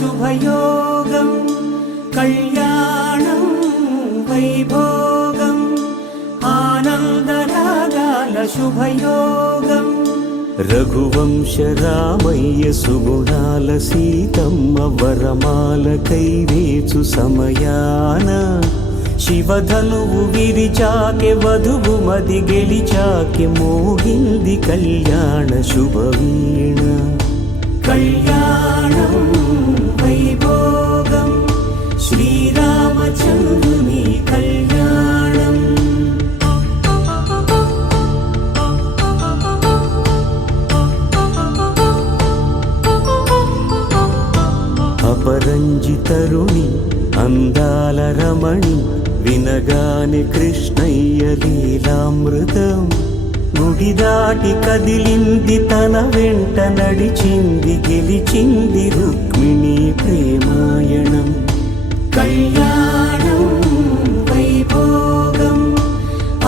శుభయోగం కళ్యాణం వైభోగం ఆనందరాగాల శుభయోగం రఘువంశ రామయ్య సుగుణాల సీతమ్మ వరమాల కైవేచు సమయాన శివధనువు విరిచాకె వధువు మది గెలిచాకె మోగింది కళ్యాణ శుభవీణ కళ్యాణం వైభోగం శ్రీరామచంద్రుని కళ్యాణం అపరంజి తరుణి అందాల రమణి వినగాని కృష్ణయ్య లీలామృతం గుడి దాటి కదిలింది తన వెంట నడిచింది గెలిచింది రుక్మిణి ప్రేమాయణం కళ్యాణం వైభోగం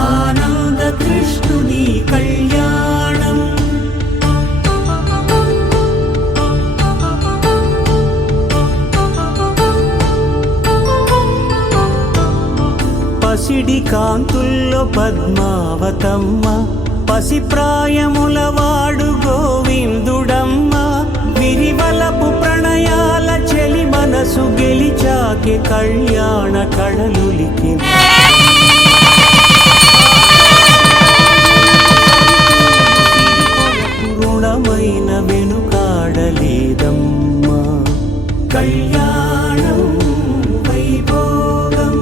ఆనంద కృష్ణుని కళ్యాణం పసిడి కాంతుల్లో పద్మావతమ్మ పసిప్రాయముల వాడు గోవిందుడమ్మ విరివలపు ప్రణయాల చెలి మనసు గెలిచాకె కళ్యాణ కళలులికి రుణమైన వెనుకాడలేదమ్మా కళ్యాణం వైభోగం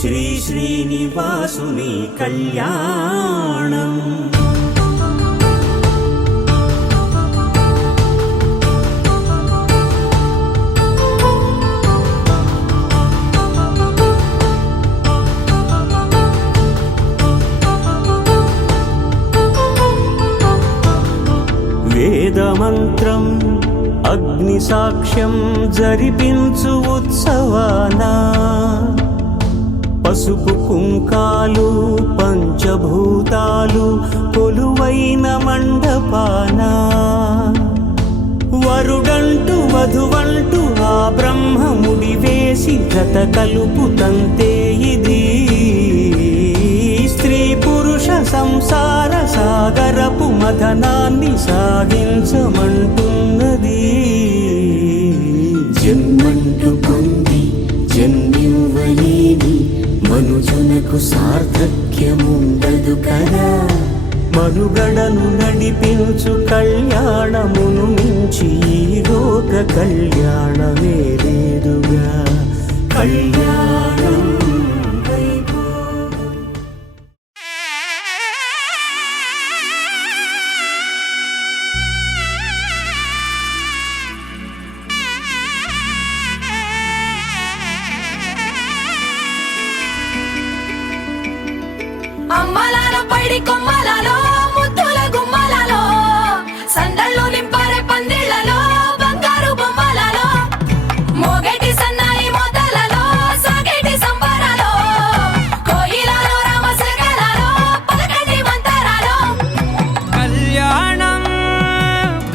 శ్రీ శ్రీనివాసుని కళ్యాణం వేదమంత్రం అగ్ని సాక్ష్యం జరిపించు ఉత్సవానా పసుపు కుంకాలు పంచభూతాలు కొలువైన మండపాన వరుడంటూ వధువంటూ ఆ బ్రహ్మముడి వేసి జత కలుపుతంతే ఇది స్త్రీ పురుష సంసార సాగరపు మథనాన్ని సాగించమంటున్నది జన్మంటూ పొంది జన్మివ్వలేని మనుజునకు సార్థక్యముండదు కదా మనుగడను నడిపించు కళ్యాణమును మించి ఈ లోక కళ్యాణమే లేదుగా కళ్యాణం అమ్మలాలో పైడి కొమ్మలలో ముద్దుల గుమ్మలలో సందళ్ళు నింపారే పందిళ్లలో బంగారు బొమ్మలలో మోగేటి సన్నాయి మోతలలో సాగేటి సంబరాలో కోయిలలో రామశకలలో పలకటి మంతరాలో కళ్యాణం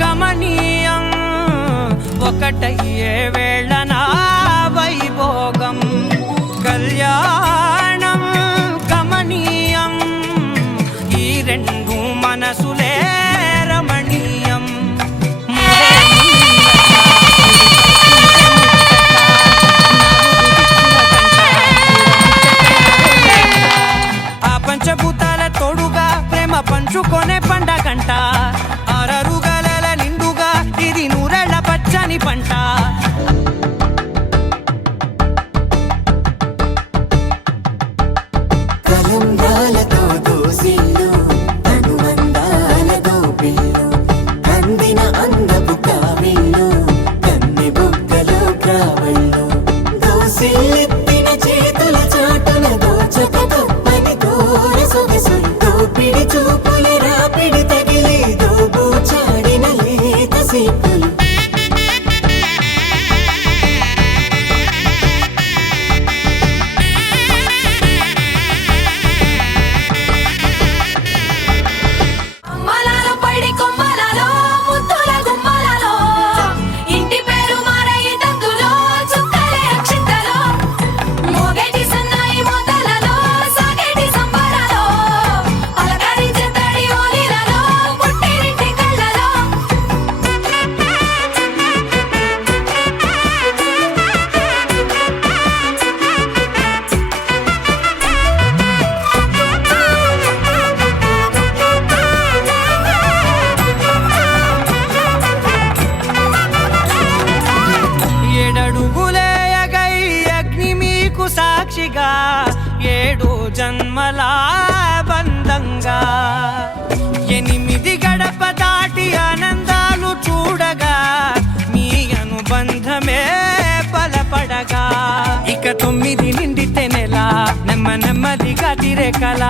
గమనీయం ఒకటయ్యే వేళనా వైభోగం కళ్యాణం గమనీయం ఈ రెండు మనసులే రమణీయం ఆ పంచభూతాల తోడుగా ప్రేమ పంచుకొనే పండగంట అరరుగల నిండుగా ఇది నూరెళ్ళ పచ్చని పంట అమ్మలాలో పైడి కొమ్మలలో ముద్దుల గుమ్మలలో ఇంటి పేరు మారే సాక్షిగా 7 జన్మల బంధంగా 8 గడప దాటి ఆనందాలు చూడగా మీ అనుబంధమే బలపడగా ఇక 9 నిండితే నెల నెమ్మదిగా తీరే కల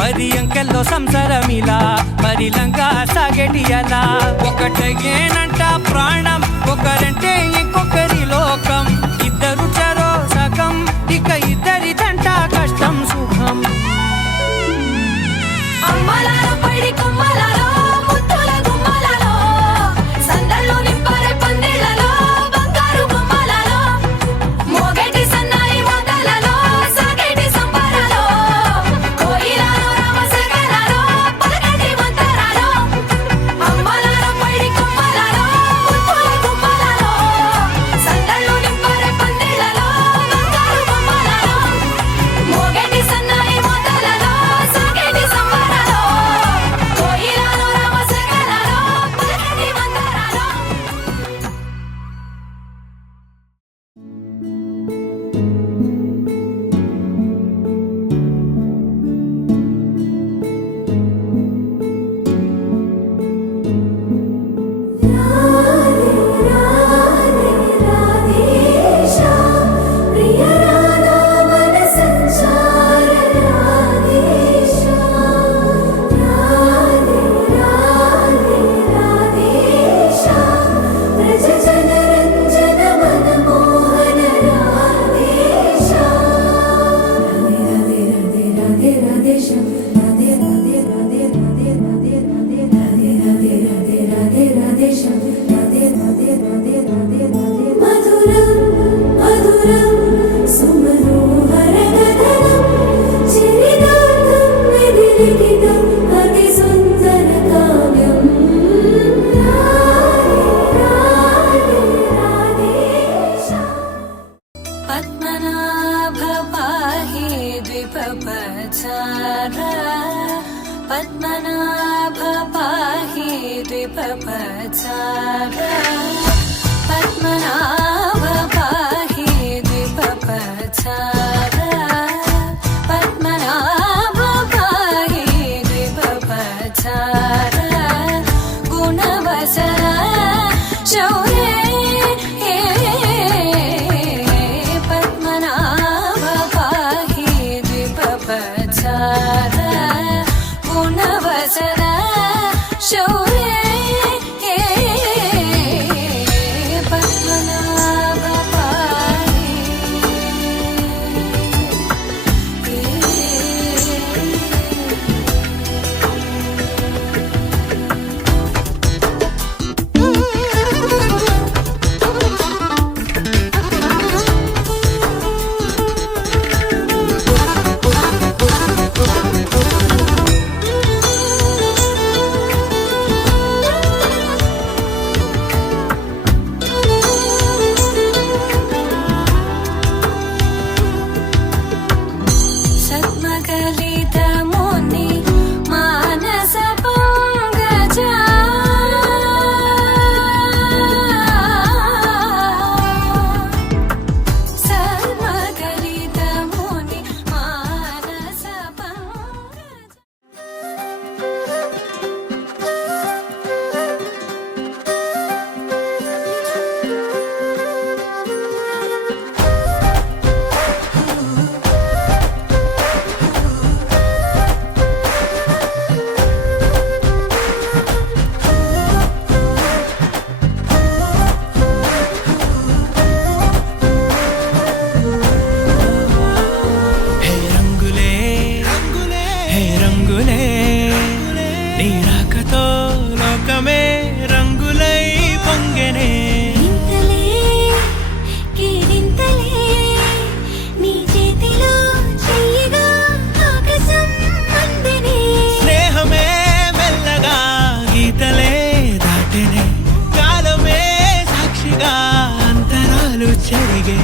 10 అంకెల్లో సంసారమిలా పరిలంగా సాగేటి అలా ఒకటేనంట ప్రాణం ఒకరంటే ఇంకొకరి లోకం ఇద్దరు చరో సగం ఇక ఇద్దరిదంట కష్టం సుఖం అమ్మలాలో పడి కొమ్మలాలో ముత్తుల గుమ్మలాలో సందళ్ళు నింపారే పందిళ్ళలో బంగారు గుమ్మలాలో మోగేటి సన్నాయి మోతలలో సాగేటి సంబరాలో కోయిలాలో రామశేఖరాలో పలకటి మంతరాలో అమ్మలాలో పడి కొమ్మలాలో ముత్తుల గుమ్మలాలో సందళ్ళు నింపారే పందిళ్ళలో బంగారు గుమ్మలాలో మోగేటి సన్నాయి మోతలలో సాగేటి సంబరాలో కోయిలాలో రామశేఖరాలో పలకటి మంతరాలో పద్మనాభ పాహి ద్విపపచార పద్మనాభ పాహి ద్విపపచార పద్మనాభ పాహి ద్విపపచార పద్మనాభ పాహి ద్విపపచార గుణవసర శౌర్య పద్మనాభ పాహి ద్విపపచార గుణవసర శౌర్య పద్మనాభ పాహి సద్మకలితముని మానస పంకజ సద్మకలితముని మానస పంకజ హే రంగులే హే రంగులే నీ రాకతో లోకమే రంగులై పొంగెనే ఇంతలే కేరింతలే నీ చేతిలో చెయ్యగా ఆకాశం అందనే స్నేహమే మెల్లగా గీతలే దాటెనే కాలమే సాక్షిగా అంతరాలు చెరిగే